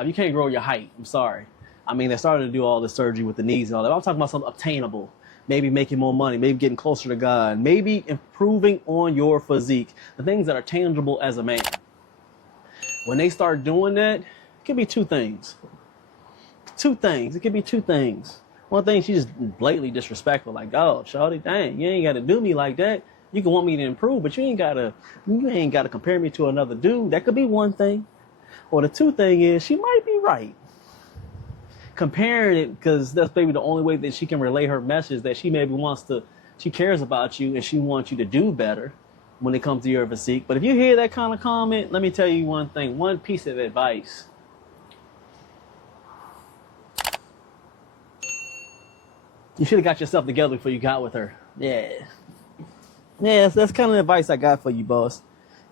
You can't grow your height. I'm sorry. I mean, they're starting to do all this surgery with the knees and all that. I'm talking about something obtainable. Maybe making more money, maybe getting closer to God, maybe improving on your physique, the things that are tangible as a man. When they start doing that, it could be two things. Two things. It could be two things. One thing, she's just blatantly disrespectful, like, oh, shawty, dang, you ain't got to do me like that. You can want me to improve, but you ain't gotta compare me to another dude. That could be one thing. Or the two thing is, she might be right. Comparing it, because that's maybe the only way that she can relay her message, that she maybe she cares about you and she wants you to do better when it comes to your physique. But if you hear that kind of comment, let me tell you one thing, one piece of advice. You should have got yourself together before you got with her. Yeah. Yeah, that's kind of the advice I got for you, boss.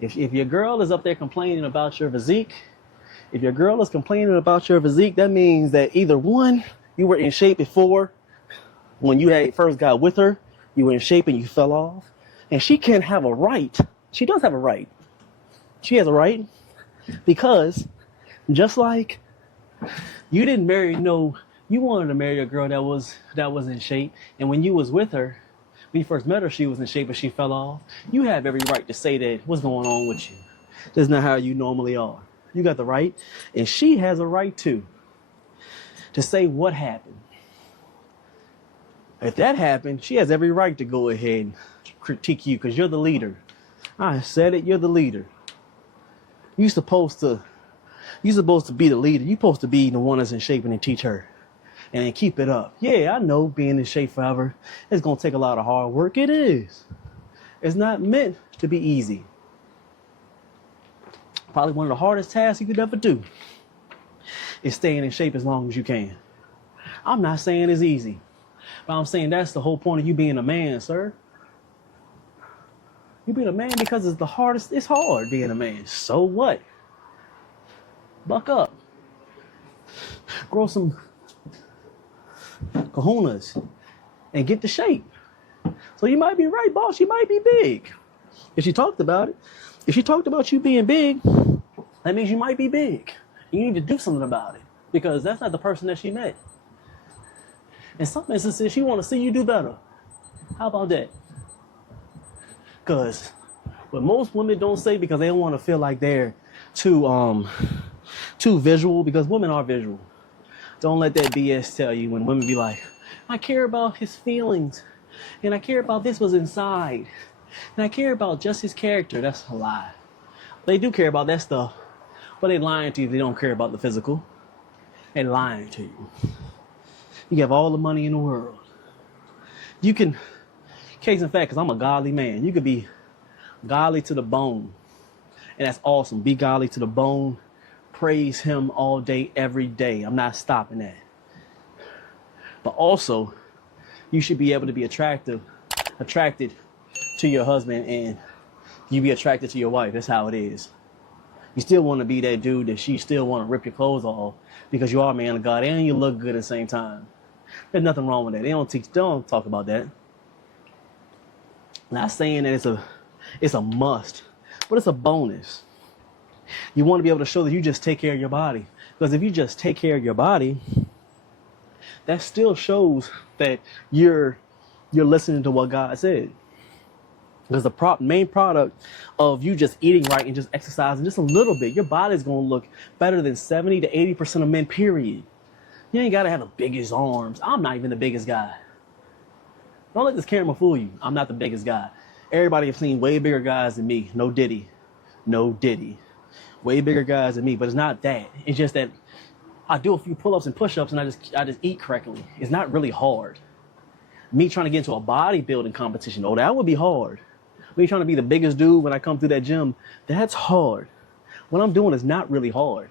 If your girl is up there complaining about your physique, that means that either one, you were in shape before, when you first got with her, you were in shape and you fell off. And she can have a right. She does have a right. She has a right because just like you didn't marry you wanted to marry a girl that was in shape, and when you was with her, when you first met her, she was in shape and she fell off. You have every right to say that what's going on with you. That's not how you normally are. You got the right, and she has a right to say what happened. If that happened, she has every right to go ahead and critique you because you're the leader. I said it, you're the leader. You're supposed to be the leader. You're supposed to be the one that's in shape and teach her. And then keep it up. Yeah, I know being in shape forever is going to take a lot of hard work. It is. It's not meant to be easy. Probably one of the hardest tasks you could ever do is staying in shape as long as you can. I'm not saying it's easy, but I'm saying that's the whole point of you being a man, sir. You being a man because it's hard being a man. So what? Buck up. Grow some kahunas and get the shape. So you might be right, boss. You might be big. If she talked about it, if she talked about you being big, that means you might be big. You need to do something about it because that's not the person that she met. In some instances, she want to see you do better. How about that? Because what most women don't say because they don't want to feel like they're too visual, because women are visual. Don't let that BS tell you when women be like, I care about his feelings, and I care about this was inside, and I care about just his character. That's a lie. They do care about that stuff, but they lying to you. They don't care about the physical. They lying to you. You have all the money in the world. You can, case in fact, because I'm a godly man, you could be godly to the bone, and that's awesome. Be godly to the bone. Praise him all day, every day. I'm not stopping that. But also, you should be able to be attracted to your husband, and you be attracted to your wife. That's how it is. You still want to be that dude that she still want to rip your clothes off because you are a man of God and you look good at the same time. There's nothing wrong with that. They don't talk about that. Not saying that it's a must, but it's a bonus. You want to be able to show that you just take care of your body. Because if you just take care of your body, that still shows that you're listening to what God said. Because the main product of you just eating right and just exercising just a little bit, your body's going to look better than 70 to 80% of men, period. You ain't got to have the biggest arms. I'm not even the biggest guy. Don't let this camera fool you. I'm not the biggest guy. Everybody has seen way bigger guys than me. No diddy. Way bigger guys than me, but it's not that. It's just that I do a few pull-ups and push-ups and I just eat correctly. It's not really hard. Me trying to get into a bodybuilding competition, that would be hard. Me trying to be the biggest dude when I come through that gym, that's hard. What I'm doing is not really hard.